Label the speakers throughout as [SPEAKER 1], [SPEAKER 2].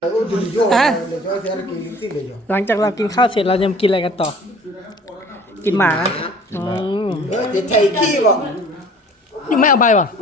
[SPEAKER 1] อ่ะหลังจากเรากินข้าวเสร็จเราจะกินอะไรกันต่อกินหมานะ
[SPEAKER 2] ไทยขี้บ่
[SPEAKER 1] ยังไม่เอาใบป่ะ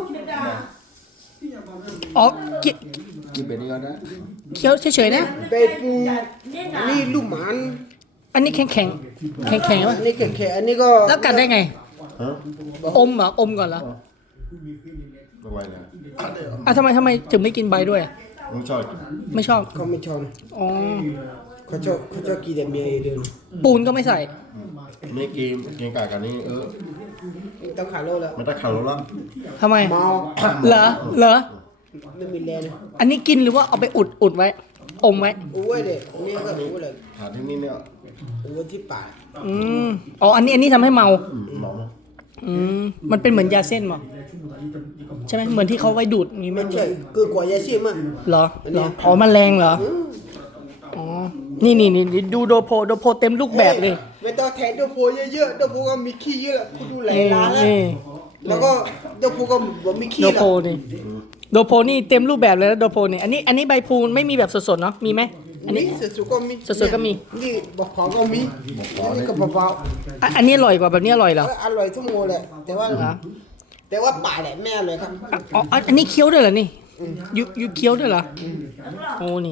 [SPEAKER 1] อ๋อกิน
[SPEAKER 3] เป็นนี่ก็ได้
[SPEAKER 1] เคี้ยวเฉยๆนะ
[SPEAKER 2] ใบปูนี่ลูกหมาน
[SPEAKER 1] อันนี้แข็งป่ะ
[SPEAKER 2] อันนี้แข็งอันนี้ก็
[SPEAKER 1] แล้วกัดได้ไงอมเหรออมก่อนเหรอ
[SPEAKER 3] ไม่ไหวนะ
[SPEAKER 1] ทำไมถึงไม่กินใบด้วยไม่ชอบ
[SPEAKER 2] เขาไม่ชอบ
[SPEAKER 1] อ๋อ
[SPEAKER 2] เขาชอบกินแต่เมียเดิน
[SPEAKER 1] ปูนก็ไม่ใส่
[SPEAKER 3] ไม่กินไก่กันนี่
[SPEAKER 2] ต้องขาโลแล้ว
[SPEAKER 3] มันต้องขังรถแล้ว
[SPEAKER 1] ทำไม
[SPEAKER 2] เมา
[SPEAKER 1] เหรอ
[SPEAKER 2] ไม่มีแรง
[SPEAKER 1] อันนี้กินหรือว่าเอาไปอุดไว้อมไว้
[SPEAKER 2] โอ้ยเด็กนี่ก็รู้เลย
[SPEAKER 3] หาที่นี่เนี่ย
[SPEAKER 2] โอ้ที่ปาก
[SPEAKER 1] อ๋ออันนี้ทำให้เมา
[SPEAKER 3] เมา
[SPEAKER 1] มันเป็นเหมือนยาเส้นมั้งใช่ไหมเหมือนที่เขาไว้ดูดมี
[SPEAKER 2] ไม่ใช่คือกว่ายาซีมั้ง
[SPEAKER 1] เหรออ๋อมันแรงเหรออ๋อนี่ดูโดโพเต็มรูปแบบเลย
[SPEAKER 2] ไม่ต้องแทนโดโพเยอะๆโดโพก็มีขี้เยอะคุณดูหลายร้านแล้วก็โดโพก็บอกมีขี้
[SPEAKER 1] โดโพนี่เต็มรูปแบบเลยแล้วโดโพนี่อันนี้ใบพูนไม่มีแบบสดๆเนาะมีไหมอันนี้
[SPEAKER 2] สดๆก็มีนี่บอกของก็มีนี่ก็เบา
[SPEAKER 1] ๆอันนี้อร่อยกว่าแบบนี้อร่อยเหรอ
[SPEAKER 2] อร่อยทุกโมเลยแต่ว่าป่าแหละแม่เลยครับ
[SPEAKER 1] อ๋ออันนี้เคี้ยวด้วยเหรอนี่ยูเคี้ยวด้วยเหรอโอ้นี่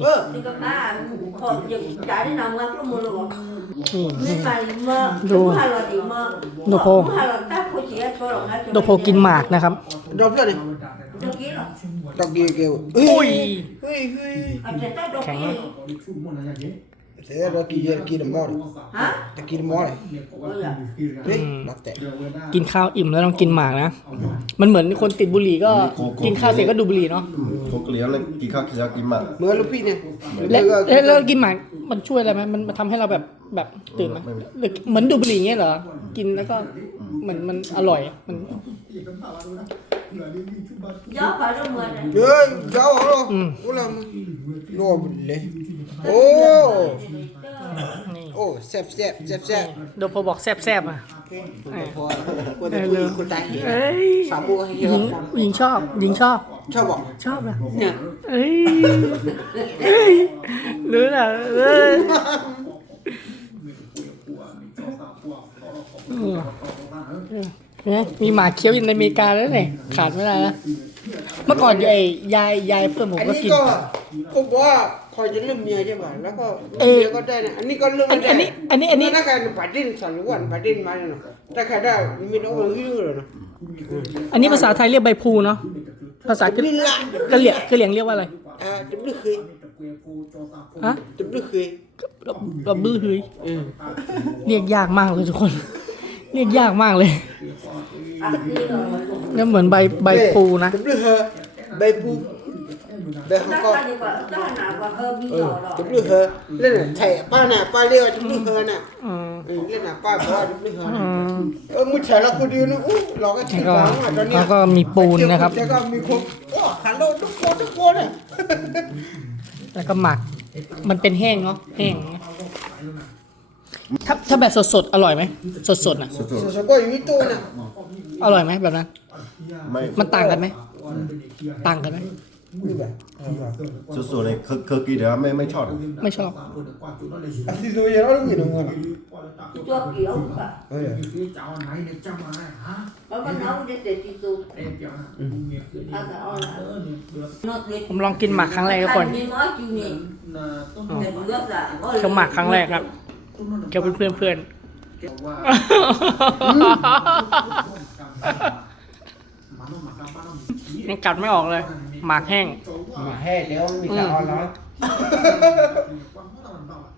[SPEAKER 1] ดูโดโพกินหมากนะครับ
[SPEAKER 2] ดอกเลยดอกเกี่ยว
[SPEAKER 1] อุ้ย
[SPEAKER 2] แข็งเสร็จแล้วกินหม้อเลยจะกินหม้อเลย
[SPEAKER 1] กินข้าวอิ่มแล้วต้องกินหมากนะมันเหมือนคนติดบุหรี่ก็กินข้าวเสร็จก็ดูบุหรี่เนาะ
[SPEAKER 3] ผมเลี้ยงเลยกินข้าวกินแล้วกินหมาก
[SPEAKER 2] เมื่อลูกพี่เนี่ย
[SPEAKER 1] แล้วกินหมากมันช่วยอะไรไหมมันทำให้เราแบบตื่นไหมเหมือนดูบุหรี่เงี้ยเหรอกินแล้วก็เหมือนมันอร่อยมัน
[SPEAKER 2] ย้อกูละรวมเลยโอ้แซ่บ
[SPEAKER 1] โดโพบอกแซ่บอ่ะ
[SPEAKER 2] คนตายสาวบัว
[SPEAKER 1] หญิงชอบ
[SPEAKER 2] บอก
[SPEAKER 1] ชอบอ่ะเนี่ยรู้นะมีหมาเคี้ยวอยู่ในอเมริกาแล้วเนี่ยขาดไม่ได้นะเมื่อก่อนยายเพื่อนผมก็กิน
[SPEAKER 2] ผมว่าคอยจะเริ่มเมียใช่ป่ะแล้วก็เมียก็ได้นะอันนี้ก็เริ่ม
[SPEAKER 1] อันนี้
[SPEAKER 2] ถ้าใครปัดดินสั่นวันปัดดินมาเนี่ยถ้าใครได้มีน้องคนที่รู้เลยนะ
[SPEAKER 1] อันนี้ภาษาไทยเรียกใบพูเนาะภาษากะเหรี่ยงเรียกว่าอะไร
[SPEAKER 2] จับดื้อเคยจับดื้อเคย
[SPEAKER 1] เราบื้อเฮ้ยเรียกยากมากเลยทุกคนเรียกยากมากเลยนี่เหมือนใบปูนะ
[SPEAKER 2] ใบปูใบเขาก็จุดลูกเฮเล่นไทยป้าน่ะป้าเรียกว่าจุดลูกเฮน่ะเล่นน่ะป้าบอกว่าจุดลูกเฮน่ะมึงแฉเราคนเดียวนะเราก็ทิ้งของอ่ะตอนนี้
[SPEAKER 1] แล้วก็มีปูนนะครับ
[SPEAKER 2] แล้วก็มีคนขันโลทุกคนอ่ะ
[SPEAKER 1] แล้วก็หมักมันเป็นแห้งเนาะแห้งถ้าแบบสดๆอร่อยไหมสดๆน่ะ
[SPEAKER 2] สดๆก็อยู่ที่ตู้น่ะ
[SPEAKER 1] อร่อยไหมแบบนั้นมันต่างกันไหม
[SPEAKER 3] สุดๆเลยเคยกินเดี๋ยวไม่ชอบ
[SPEAKER 2] สิโซยเราไม่รู้นะ
[SPEAKER 4] ตัวเกี่ยวป่ะ
[SPEAKER 1] ผมลองกินหมักครั้งแรกทุกคนเคี้ยวหมักครั้งแรกครับเคี้ยวเพื่อนยังกัดไม่ออกเลยหมากแห้ง
[SPEAKER 2] เดี๋ยวมีแต่ออนแล้ว